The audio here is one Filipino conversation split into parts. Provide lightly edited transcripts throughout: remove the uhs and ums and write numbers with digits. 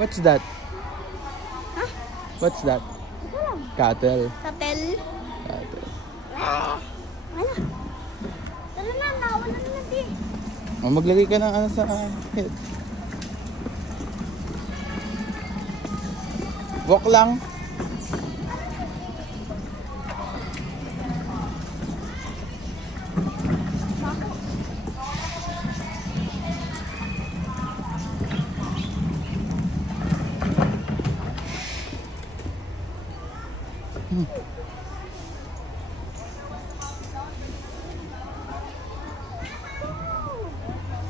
What's that? Huh? What's that? Cattle. Kapel. Cattle. Wala. Tala na, nawala na natin. Oh, maglagay ka ng ano sa head. Walk lang.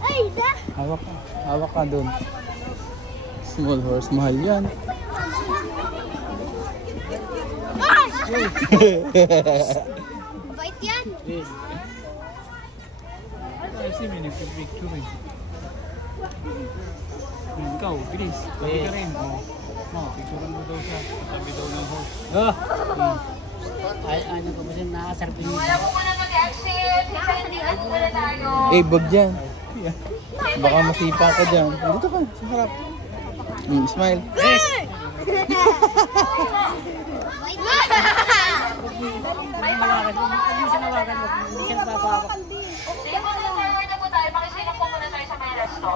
Ay, da! Hawak ka. Hawak ka dun. Small horse. Mahal yan. Bait yan! Kasi may nagpipicture eh. Ikaw, bilis. Tabi ka rin. Picturean mo daw siya. Tabi daw ng horse. Ay, ano ko ba siya nakasarpin niya? Wala po muna mag-exit. Exit muna tayo. Bag dyan. Baka masipa ka dyan. Dito ka. Sa harap. Smile. Yes! May Nawagan. Hindi siya nawagan. Hindi siya napapawak. Sige po, forward na po tayo. Makisilap po muna tayo sa may resto.